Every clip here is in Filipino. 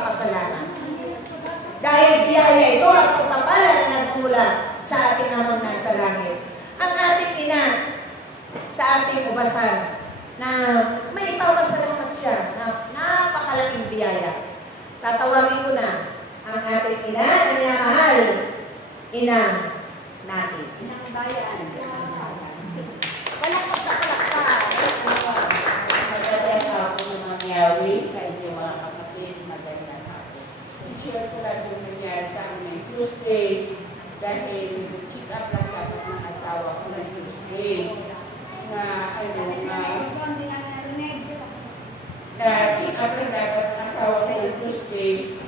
kasalanan. Dahil biyaya ito at pagkapalan na nagmula sa ating amang nasa langit. Ang ating ina sa ating ubasan na may ipapasalamat siya na napakalaking biyaya. Tatawagin ko na ang ating ina na minamahal, ina natin. Inang bayan. Walang pagkakalakpa. Magandang hapon ng mga Yahweh, kayo mga kapatid, magandang hapon. I-share ko lang yung nangyari sa amin Tuesday dahil check up lang dapat ng asawa ko ng Tuesday na check up lang dapat ng asawa ko ng Tuesday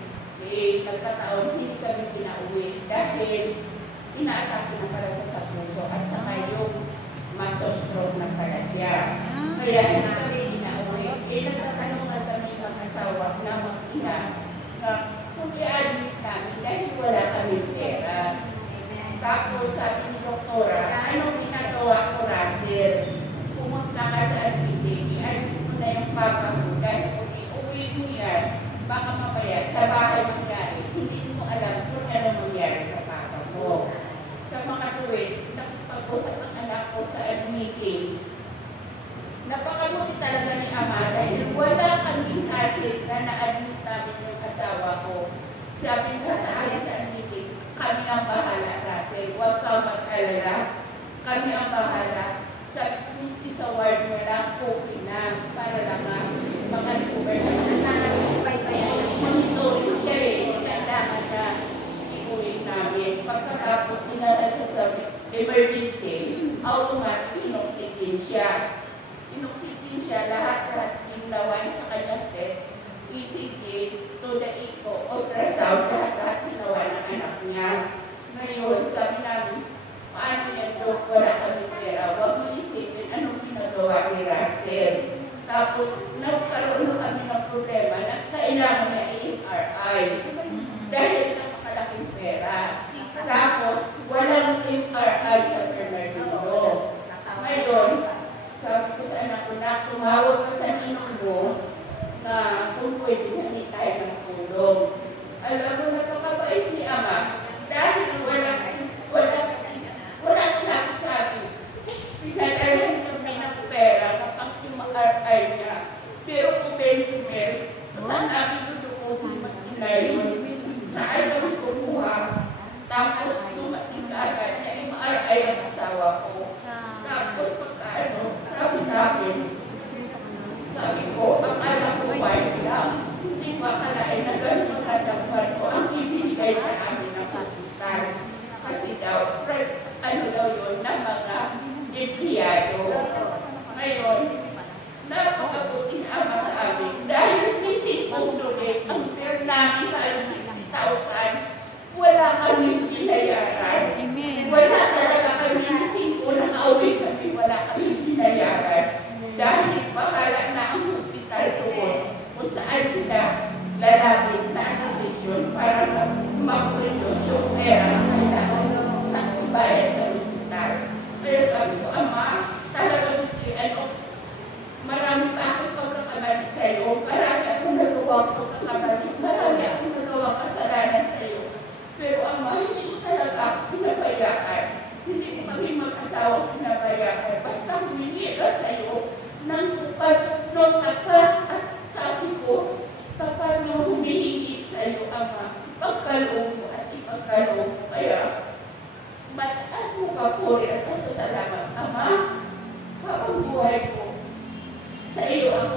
nagkataon hindi kami pinauwi dahil inaatake na pala sa puso at saka yung masostroke na pala siya. Kaya namin pinauwi. Nagtatanong na kami ng asawa na mag-ina na kung i-admit namin dahil wala kami pera. Tapos sabi ni doktora, anong ginagawa ko, Russell? Pumunta ka sa admitting, i-admit mo na yung papa mo dahil kung i-uwi mo yan, baka mamaya sa bahay mangyari, hindi mo alam kung ano mangyari sa papa mo. Sa mga tuwid, nakipag-usap ang anak ko sa admitting. Napakabuti talaga ni Ama dahil wala kaming hasil na na-admit namin yung asawa ko. Sabi nga sa akin sa admitting, kami ang bahala, Russell. Huwag kang mag-alala. Kami ang bahala. Sabi ko, miski sa ward mo lang, okay na. Para lang mga lugar na monitoring siya kailangan na iuwi namin. Pagkatapos sinala sa emergency, automatic inoxygen siya. Inoxygen siya, lahat yung lawan sa kanyang test, ECG, to the echo, ultrasound, lahat ginawa ng anak niya. Ngayon, sabi namin, paano yan doon? Wala kami pera. Huwag mo isipin anong ginagawa ni Russell. Tapos, nagkaroon na kami ng problema na kailangan niya i-MRI. Dahil napakalaking pera. Tapos, walang MRI sa Bernardino. Ngayon, sabi ko sa anak ko na tumawag ka sa ninong mo na kung pwede hindi tayo ng tulong. Alam mo, napakabait ni Ama. Dahil wala sabi. Pinadala kami ng pera kapag MRI niya. Pero kung Benjamin, saan namin tutukusin mag-inay? Saan kami kumuha? Tapos dumating ka agad na MRI ang asawa ko. Tapos pagkaano, sabi ko, ang alam ko white lang. Hindi ko akalain na gano'n na dapat ko ang ibinigay sa amin ng hospital. Kasi daw, ano daw yun, na mga empleyado. Ngayon, napakabuti na Ama sa amin. Dahil nisipong doon ang pera namin sa 60,000, wala kami binayaran. Wala talaga kami nisipo na kauwi kami, wala kami binayaran. Dahil bahala na ang hospital doon kung saan sila lalapit na asosisyon para makulilos yung pera na kailangan sa bayan sa hospital. Kaya sabi ko, Ama, talagang marami pa akong pagkakamali sa iyo, marami akong nagawang pagkakamali, marami akong nagawang kasalanan sa iyo. Pero Ama, hindi ko talaga ako pinabayaan. Hindi ko kami mag-asawa pinabayaan. Basta humingi ka sa iyo ng bukas ng tapat at sabi ko, tapat nung humihingi sa iyo, Ama, ipagkaloob mo at ipagkaloob mo. Kaya, mataas mo papuri at pasasalamat, Ama, habang buhay ko, sa iyo ako